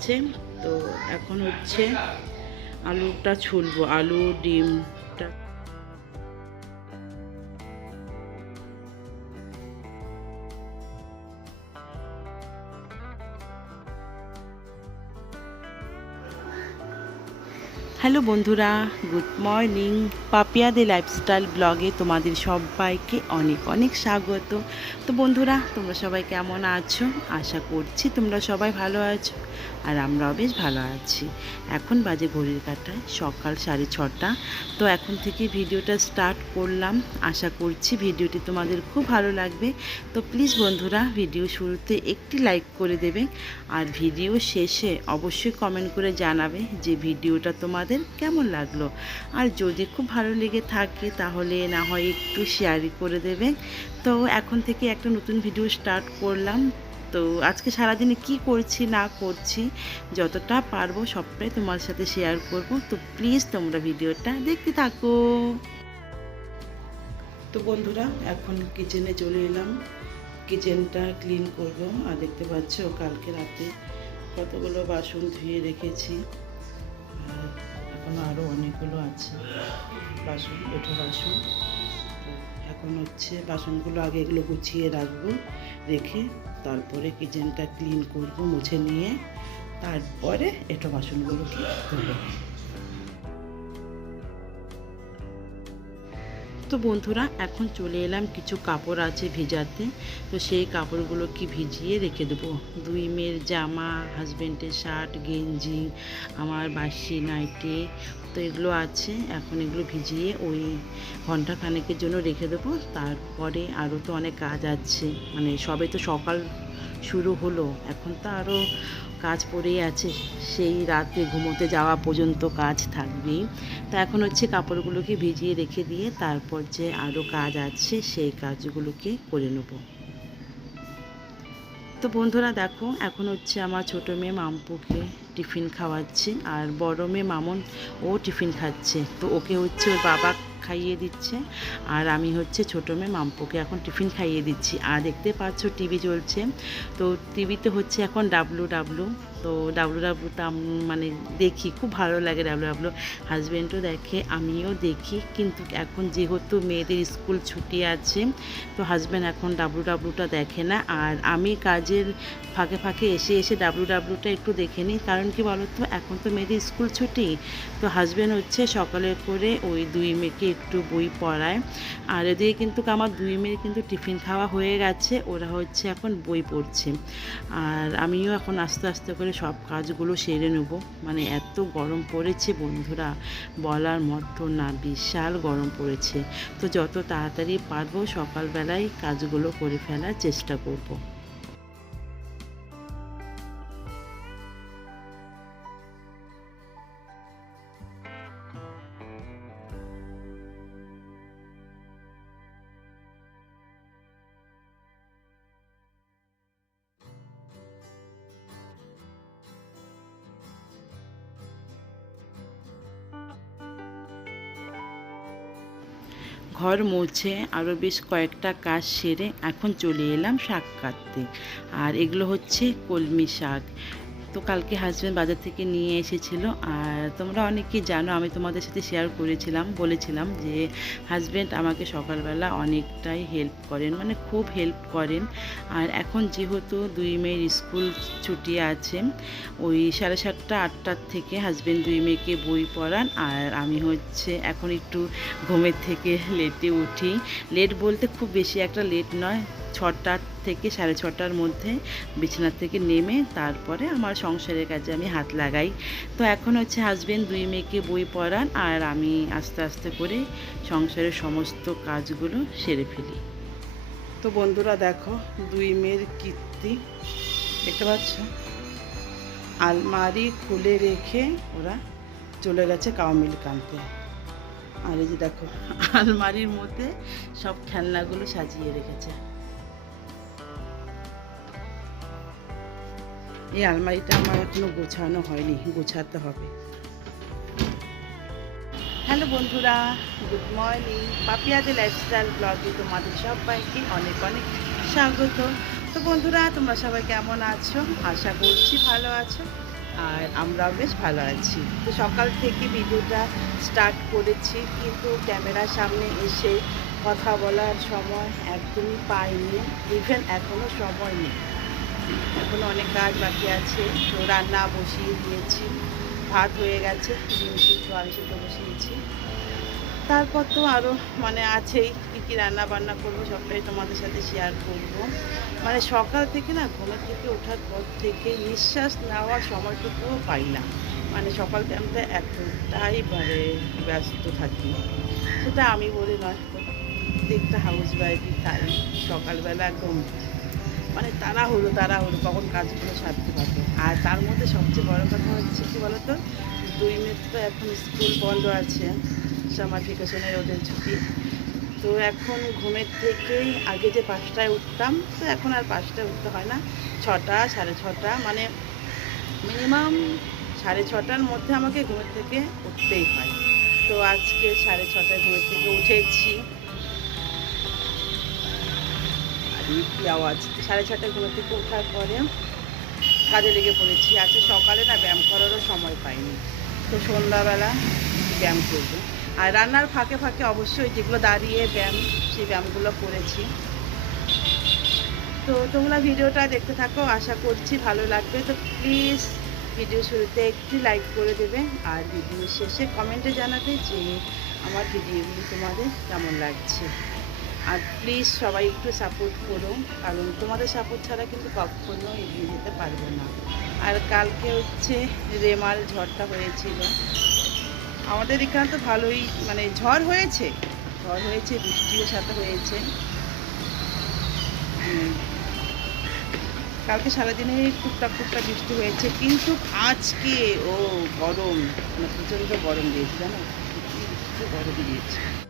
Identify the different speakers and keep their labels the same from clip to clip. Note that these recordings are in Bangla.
Speaker 1: গেছে তো এখন হচ্ছে আলুটা ছুলবো। আলু ডিমটা হ্যালো বন্ধুরা, গুড মর্নিং। পাপিয়াদের লাইফস্টাইল ব্লগে তোমাদের সবাইকে অনেক অনেক স্বাগত। তো বন্ধুরা, তোমরা সবাই কেমন আছো? আশা করছি তোমরা সবাই ভালো আছো। আর আমরাও বেশ ভালো আছি। এখন বাজে ঘড়ির কাটায় সকাল সাড়ে ছটা। তো এখন থেকে ভিডিওটা স্টার্ট করলাম। আশা করছি ভিডিওটি তোমাদের খুব ভালো লাগবে। তো প্লিজ বন্ধুরা, ভিডিও শুরুতে একটি লাইক করে দেবে আর ভিডিও শেষে অবশ্যই কমেন্ট করে জানাবে যে ভিডিওটা তোমাদের কেমন লাগল। আর যদি খুব ভালো লেগে থাকে তাহলে না হয় একটু শেয়ারই করে দেবে। তো এখন থেকে একটা নতুন ভিডিও স্টার্ট করলাম। তো আজকে সারাদিনে কি করছি, না করছি, যতটা পারব সবটাই তোমার সাথে শেয়ার করব। তো প্লিজ তোমরা ভিডিওটা দেখতে থাকো। তো বন্ধুরা, এখন কিচেনে চলে এলাম। কিচেনটা ক্লিন করব। আর দেখতে পাচ্ছ, কালকে রাতে কতগুলো বাসন ধুয়ে রেখেছি। আর এখনও আরও অনেকগুলো আছে বাসন ওঠো বাসন। এখন হচ্ছে বাসনগুলো আগে এগুলো গুছিয়ে রাখব, রেখে তারপরে কিচেনটা ক্লিন করব, মুছে নিয়ে তারপরে এটো বাসনগুলোকে ধুবো। তো বন্ধুরা, এখন চলে এলাম কিছু কাপড় আছে ভিজাতে। তো সেই কাপড়গুলো কি ভিজিয়ে রেখে দেবো। দুই মেয়ের জামা হাজব্যান্ডের শার্ট গেঞ্জি, আমার বাসি নাইটি তো এগুলো আছে। এখন এগুলো ভিজিয়ে ওই ঘণ্টা খানেকের জন্য রেখে দেবো। তারপরে আরও তো অনেক কাজ আছে। মানে সবে তো সকাল শুরু হলো। এখন তো আরও কাজ পড়েই আছে। সেই রাতে ঘুমোতে যাওয়া পর্যন্ত কাজ থাকবেই। তা এখন হচ্ছে কাপড়গুলোকে ভিজিয়ে রেখে দিয়ে তারপর যে আরও কাজ আছে সেই কাজগুলোকে করে নেব। তো বন্ধুরা দেখো, এখন হচ্ছে আমার ছোটো মেয়ে মাম্পুকে টিফিন খাওয়াচ্ছি আর বড় মেয়ে মামন ও টিফিন খাচ্ছে। তো ওকে হচ্ছে ওর বাবা খাইয়ে দিচ্ছে আর আমি হচ্ছে ছোটো মেয়ে মাম্পুকে এখন টিফিন খাইয়ে দিচ্ছি। আর দেখতে পাচ্ছ, টিভি চলছে। তো টিভিতে হচ্ছে এখন ডাব্লু ডাব্লু তো ডাব্লু ডাব্লুটা মানে দেখি, খুব ভালো লাগে ডাব্লু ডাব্লু হাজব্যান্ডও দেখে, আমিও দেখি। কিন্তু এখন যেহেতু মেয়েদের স্কুল ছুটি আছে, তো হাজব্যান্ড এখন ডাব্লু ডাব্লুটা দেখে না। আর আমি কাজের ফাঁকে ফাঁকে এসে এসে ডাব্লু ডাব্লুটা একটু দেখে নিই। কারণ কি বলো তো এখন তো মেয়েদের স্কুল ছুটি। তো হাজব্যান্ড হচ্ছে সকালে করে ওই দুই মেয়েকে একটু বই পড়ায়। আর এদিকে কিন্তু আমার দুই মেয়ের কিন্তু টিফিন খাওয়া হয়ে গেছে। ওরা হচ্ছে এখন বই পড়ছে। আর আমিও এখন আস্তে আস্তে করে সব কাজগুলো সেরে নেব মানে এত গরম পড়েছে বন্ধুরা, বলার মতো না, বিশাল গরম পড়েছে তো যত তাড়াতাড়ি পারব সকালবেলায় কাজগুলো করে ফেলার চেষ্টা করব। ঘর মুছে আরও বেশ কয়েকটা কাজ সেরে এখন চলে এলাম শাক কাটতে। আর এগুলো হচ্ছে কলমি শাক। তো কালকে হাজব্যান্ড বাজার থেকে নিয়ে এসেছিল। আর তোমরা অনেকেই জানো, আমি তোমাদের সাথে শেয়ার করেছিলাম, বলেছিলাম যে হাজব্যান্ড আমাকে সকালবেলা অনেকটাই হেল্প করেন মানে খুব হেল্প করেন। আর এখন যেহেতু দুই মেয়ের স্কুল ছুটি আছে, ওই সাড়ে সাতটা, আটটার থেকে হাজব্যান্ড দুই মেয়েকে বই পড়ান। আর আমি হচ্ছে এখন একটু ঘুমের থেকে লেটে উঠি। লেট বলতে খুব বেশি একটা লেট নয় ছটা থেকে সাড়ে ছটার মধ্যে বিছানার থেকে নেমে তারপরে আমার সংসারের কাজে আমি হাত লাগাই। তো এখন হচ্ছে হাজবেন্ড দুই মেয়েকে বই পড়ান আর আমি আস্তে আস্তে করে সংসারের সমস্ত কাজগুলো সেরে ফেলি। তো বন্ধুরা দেখো, দুই মেয়ের কীর্তি, দেখতে পাচ্ছ? আলমারি খুলে রেখে ওরা চলে গেছে কাউমিল কানতে। আর এই যে দেখো, আলমারির মধ্যে সব খেলনাগুলো সাজিয়ে রেখেছে। এই আলমারিটা আমার এখনও গোছানো হয়নি, গোছাতে হবে। হ্যালো বন্ধুরা, গুড মর্নিং। পাপিয়াদের লাইফস্টাইল ব্লগে তোমাদের সবাইকে অনেক অনেক স্বাগত। তো বন্ধুরা, তোমরা সবাই কেমন আছো? আশা করছি ভালো আছো, আর আমরাও বেশ ভালো আছি। তো সকাল থেকে ভিডিওটা স্টার্ট করেছি, কিন্তু ক্যামেরার সামনে এসে কথা বলার সময় একদমই পাইনি ইভেন এখনও সময় নেই। এখনও অনেক কাজ বাকি আছে। তো রান্না বসিয়ে দিয়েছি। ভাত হয়ে গেছে, ডিম সিদ্ধ বসিয়েছি। তারপর তো আরও মানে আছেই, কী কী রান্না বান্না করব সবটাই তোমাদের সাথে শেয়ার করব। মানে সকাল থেকে না, ঘুমের থেকে ওঠার পর থেকে নিঃশ্বাস নেওয়ার সময়টুকুও পাই না। মানে সকাল টাইমটা এতটাই মানে ব্যস্ত থাকি। সেটা আমি বলে নয়, প্রত্যেকটা হাউস ওয়াইফই তাই। সকালবেলা একদম মানে তারা হলো কখন কাজগুলো সারতে পারবে। আর তার মধ্যে সবচেয়ে বড় কথা হচ্ছে কি বলতো? দুই মেয়ের তো এখন স্কুল বন্ধ আছে, সামার ভেকেশনের ওদের ছুটি। তো এখন ঘুমের থেকেই আগে যে পাঁচটায় উঠতাম, তো এখন আর পাঁচটায় উঠতে হয় না। ছটা, সাড়ে ছটা মানে মিনিমাম সাড়ে ছটার মধ্যে আমাকে ঘুমের থেকে উঠতেই হয়। তো আজকে সাড়ে ছটায় ঘুমের থেকে উঠেছি। কি আওয়াজ সাড়ে ছটায় ঘুমের থেকে ওঠার পরে কাজে লেগে পড়েছি। আজকে সকালে না ব্যায়াম করারও সময় পাইনি। তো সন্ধ্যাবেলা ব্যায়াম করব। আর রান্নার ফাঁকে ফাঁকে অবশ্যই যেগুলো দাঁড়িয়ে ব্যায়াম, সেই ব্যায়ামগুলো করেছি। তো তোমরা ভিডিওটা দেখতে থাকো, আশা করছি ভালো লাগবে। তো প্লিজ ভিডিও শুরুতে একটি লাইক করে দেবে আর ভিডিও শেষে কমেন্টে জানাবে যে আমার ভিডিওগুলি তোমাদের কেমন লাগছে। আর প্লিজ সবাই একটু সাপোর্ট করো কারণ তোমাদের সাপোর্ট ছাড়া কিন্তু কখনো এগিয়ে যেতে পারব না। আর কালকে হচ্ছে রেমাল ঝড়টা হয়েছিল। আমাদের এখানে তো ভালোই মানে ঝড় হয়েছে। ঝড় হয়েছে, বৃষ্টিও সাথে হয়েছে। কালকে সারাদিনে টুকটাক টুকটাক বৃষ্টি হয়েছে, কিন্তু আজকে, ও গরম মানে প্রচণ্ড গরম দিয়েছে, জানো? গরম দিয়েছে।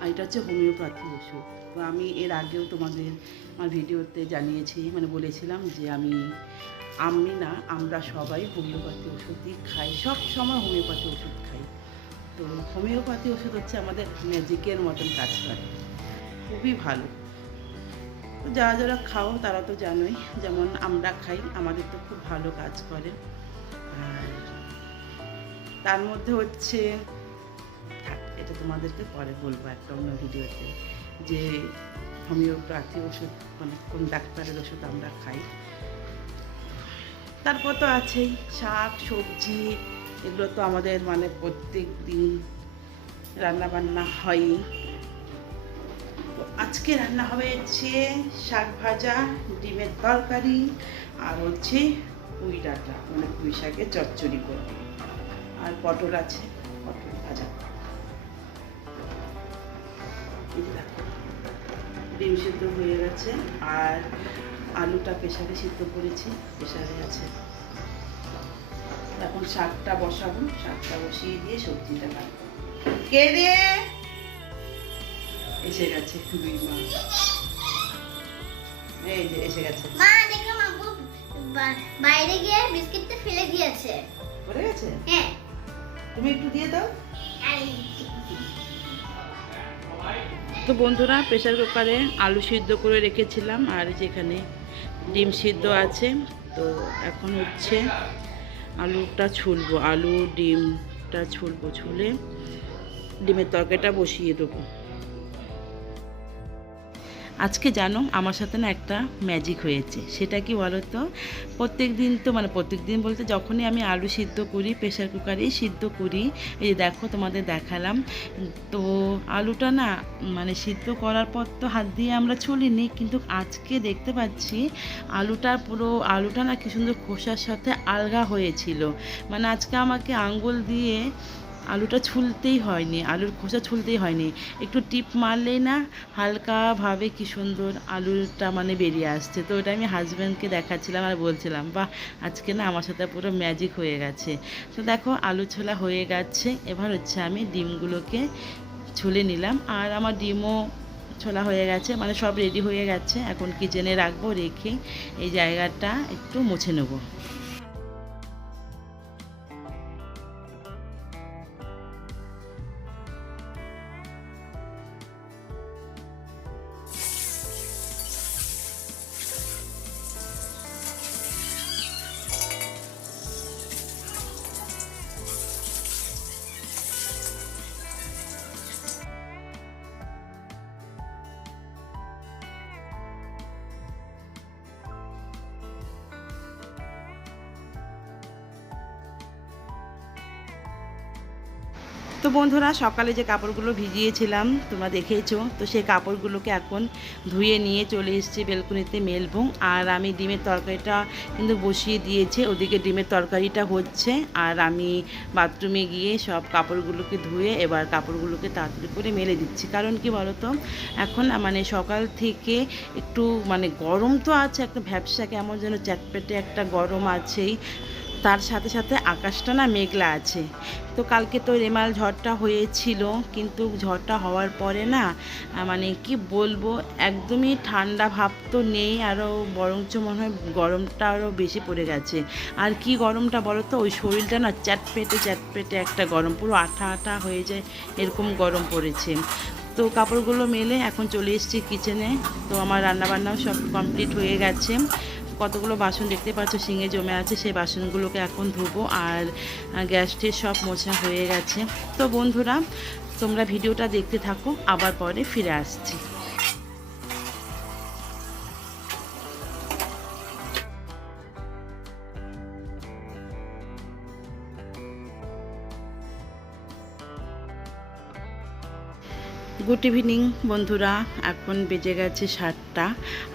Speaker 1: আর এটা হচ্ছে হোমিওপ্যাথি ওষুধ। তো আমি এর আগেও তোমাদের আমার ভিডিওতে জানিয়েছি মানে বলেছিলাম যে আমি আমি না, আমরা সবাই হোমিওপ্যাথি ওষুধই খাই সব সময় হোমিওপ্যাথি ওষুধ খাই। তো হোমিওপ্যাথি ওষুধ হচ্ছে আমাদের ম্যাজিকের মতন কাজ করে। খুবই ভালো। তো যারা যারা খাও, তারা তো জানোই, যেমন আমরা খাই, আমাদের তো খুব ভালো কাজ করে। আর তার মধ্যে হচ্ছে এটা তোমাদেরকে পরে বলব একটা অন্য ভিডিওতে, যে হোমিওপ্যাথি ওষুধ মানে কোন ডাক্তারের ওষুধ আমরা খাই। তারপর তো আছেই শাক, সবজি, এগুলো তো আমাদের মানে প্রত্যেক দিন রান্নাবান্না হয়ই। তো আজকে রান্না হবে হচ্ছে শাক ভাজা, ডিমের তরকারি, আর হচ্ছে পুঁই ডাঁটা মানে পুঁই শাকের চচ্চড়ি করবে। আর পটল আছে। এই ডিম সিদ্ধ হয়ে গেছে আর আলুটা প্রেশারে সিদ্ধ করেছি প্রেশারে আছে। এখন শাকটা বসাবো শাকটা বসিয়ে দিয়ে সবজিটা কাটবো কে রে? এসে গেছে দুই মা এই যে এসে গেছে।
Speaker 2: মা আব্বু বা- বাইরে গিয়ে বিস্কিটটা ফেলে দিয়েছে।
Speaker 1: পড়ে গেছে?
Speaker 2: হ্যাঁ।
Speaker 1: তুমি একটু দিয়ে দাও।
Speaker 2: আর
Speaker 1: তো বন্ধুরা প্রেশার কুকারে আলু সিদ্ধ করে রেখেছিলাম আর যেখানে ডিম সিদ্ধ আছে, তো এখন হচ্ছে আলুটা ছুলবো, আলু, ডিমটা ছুলবো, ছুলে ডিমের তরকারিটা বসিয়ে দেবো। আজকে জানো আমার সাথে না একটা ম্যাজিক হয়েছে। সেটা কি বলো তো প্রত্যেক দিন তো মানে প্রত্যেক দিন বলতে যখনই আমি আলু সিদ্ধ করি প্রেশার কুকারেই সিদ্ধ করি, এই দেখো তোমাদের দেখালাম। তো আলুটা না মানে সিদ্ধ করার পর তো হাত দিয়ে আমরা ছুলিনি, কিন্তু আজকে দেখতে পাচ্ছি আলুটা পুরো আলুটা না কি সুন্দর খোসার সাথে আলগা হয়েছিল। মানে আজকে আমাকে আঙ্গুল দিয়ে আলুটা ছুলতেই হয়নি, আলুর খোসা ছুলতেই হয়নি। একটু টিপ মারলেই না হালকাভাবে কি সুন্দর আলুটা মানে বেরিয়ে আসছে। তো ওটা আমি হাজব্যান্ডকে দেখাচ্ছিলাম আর বলছিলাম, বাহ, আজকে না আমার সাথে পুরো ম্যাজিক হয়ে গেছে। তো দেখো, আলু ছোলা হয়ে গেছে। এবার হচ্ছে আমি ডিমগুলোকে ছুলে নিলাম। আর আমার ডিমও ছোলা হয়ে গেছে মানে সব রেডি হয়ে গেছে। এখন কিচেনে রাখব, রেখে এই জায়গাটা একটু মুছে নেব। তো বন্ধুরা, সকালে যে কাপড়গুলো ভিজিয়েছিলাম, তোমরা দেখেইছো তো সেই কাপড়গুলোকে এখন ধুয়ে নিয়ে চলে এসেছি বেলকুনিতে মেলবো। আর আমি ডিমের তরকারিটা কিন্তু বসিয়ে দিয়েছে, ওদিকে ডিমের তরকারিটা হচ্ছে। আর আমি বাথরুমে গিয়ে সব কাপড়গুলোকে ধুয়ে এবার কাপড়গুলোকে তাড়াতাড়ি করে মেলে দিচ্ছি। কারণ কি বলতো, এখন মানে সকাল থেকে একটু মানে গরম তো আছে, একটা ভ্যাবসা কেমন যেন চ্যাটপেটে একটা গরম আছেই। তার সাথে সাথে আকাশটা না মেঘলা আছে। তো কালকে তো রেমাল ঝড়টা হয়েছিল, কিন্তু ঝড়টা হওয়ার পরে না মানে কি বলব, একদমই ঠান্ডা ভাব তো নেই আরও বরঞ্চ মনে হয় গরমটা আরও বেশি পড়ে গেছে। আর কি গরমটা বলো তো ওই শরীরটা না চ্যাটপেটে চ্যাটপেটে একটা গরম, পুরো আঠা আঠা হয়ে যায়, এরকম গরম পড়েছে। তো কাপড়গুলো মেলে এখন চলে এসেছি কিচেনে তো আমার রান্নাবান্নাও সব কমপ্লিট হয়ে গেছে। কতগুলো বাসন দেখতে পাচ্ছ? শিঙে জমে আছে, সেই বাসনগুলোকে এখন ধুবো আর গ্যাসটির সব মোছা হয়ে গেছে। তো বন্ধুরা, তোমরা ভিডিওটা দেখতে থাকো, আবার পরে ফিরে আসছি। গুড ইভিনিং বন্ধুরা। এখন বেজে গেছে সাতটা,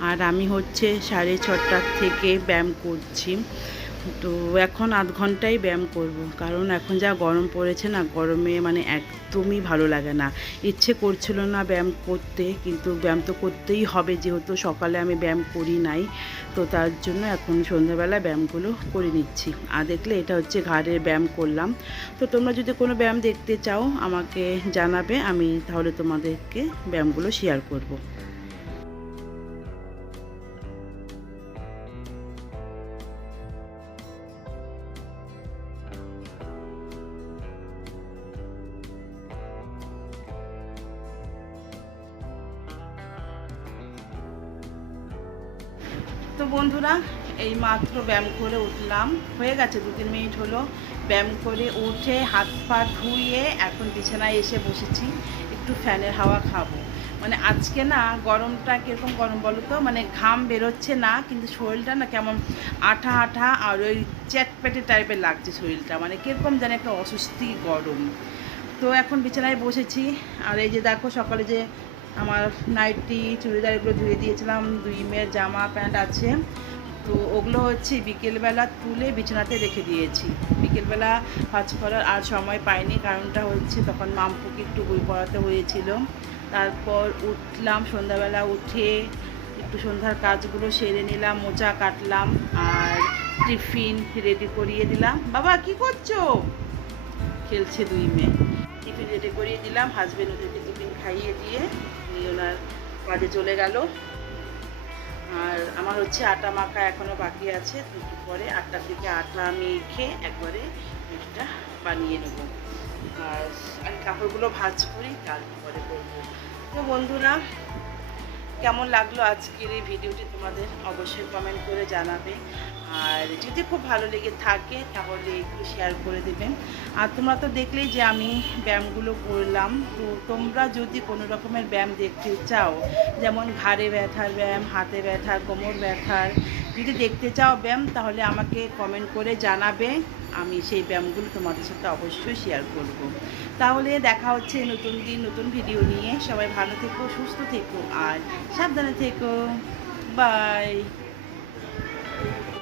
Speaker 1: আর আমি হচ্ছে সাড়ে ছটার থেকে ব্যায়াম করছি। তো এখন আধ ঘন্টাই ব্যায়াম করব। কারণ এখন যা গরম পড়েছে না, গরমে মানে একদমই ভালো লাগে না। ইচ্ছে করছিল না ব্যায়াম করতে, কিন্তু ব্যায়াম তো করতেই হবে যেহেতু সকালে আমি ব্যায়াম করি নাই। তো তার জন্য এখন সন্ধ্যাবেলা ব্যায়ামগুলো করে নিচ্ছি। আর দেখলে এটা হচ্ছে ঘাড়ের ব্যায়াম করলাম। তো তোমরা যদি কোনো ব্যায়াম দেখতে চাও, আমাকে জানাবে, আমি তাহলে তোমাদেরকে ব্যায়ামগুলো শেয়ার করব। তো বন্ধুরা, এই মাত্র ব্যায়াম করে উঠলাম। হয়ে গেছে, দু তিন মিনিট হলো। ব্যায়াম করে উঠে হাত পা ধুয়ে এখন বিছানায় এসে বসেছি। একটু ফ্যানের হাওয়া খাব। মানে আজকে না, গরমটা কীরকম গরম বলো তো? মানে ঘাম বেরোচ্ছে না, কিন্তু শরীরটা না কেমন আঠা আঠা আর ওই চ্যাটপ্যাটে টাইপের লাগছে শরীরটা। মানে কীরকম যেন একটা অস্বস্তি গরম। তো এখন বিছানায় বসেছি। আর এই যে দেখো, সকালে যে আমার নাইটি চুড়িদার এগুলো ধুয়ে দিয়েছিলাম, দুই মেয়ের জামা, প্যান্ট আছে। তো ওগুলো হচ্ছে বিকেলবেলা তুলে বিছানাতে রেখে দিয়েছি। বিকেলবেলা কাজ করার আর সময় পাইনি, কারণটা হচ্ছে তখন মামপুকে একটু বই পড়াতে হয়েছিল। তারপর উঠলাম, সন্ধ্যাবেলা উঠে একটু সন্ধ্যার কাজগুলো সেরে নিলাম, মোচা কাটলাম আর টিফিন রেডি করিয়ে দিলাম। বাবা, কি করছ? খেলছে দুই মেয়ে। টিফিন করিয়ে দিলাম হাজবেন্ড ওদেরকে টিফিন খাইয়ে দিয়ে নিয়ে ওনার কাজে চলে গেল। আর আমার হচ্ছে আটা মাখা এখনও বাকি আছে দুটো পরে আটটা থেকে আটা আমি মেখে একবারে এটা বানিয়ে নেব। আর আমি কাপড়গুলো ভাজ করি, তারপরে করব। তো বন্ধুরা কেমন লাগল আজকের এই ভিডিওটি তোমাদের অবশ্যই কমেন্ট করে জানাবে। আর যদি খুব ভালো লেগে থাকে তাহলে একটু শেয়ার করে দেবেন। আর তোমরা তো দেখলেই যে আমি ব্যায়ামগুলো করলাম। তো তোমরা যদি কোনো রকমের ব্যায়াম দেখতে চাও, যেমন ঘাড়ে ব্যথার ব্যায়াম, হাতে ব্যথা কোমর ব্যথার যদি দেখতে চাও ব্যায়াম, তাহলে আমাকে কমেন্ট করে জানাবে। আমি সেই ব্যায়ামগুলো তোমাদের সাথে অবশ্যই শেয়ার করব। তাহলে দেখা হচ্ছে নতুন দিন, নতুন ভিডিও নিয়ে। সবাই ভালো থেকো, সুস্থ থেকো, আর সাবধানে থেকো। বাই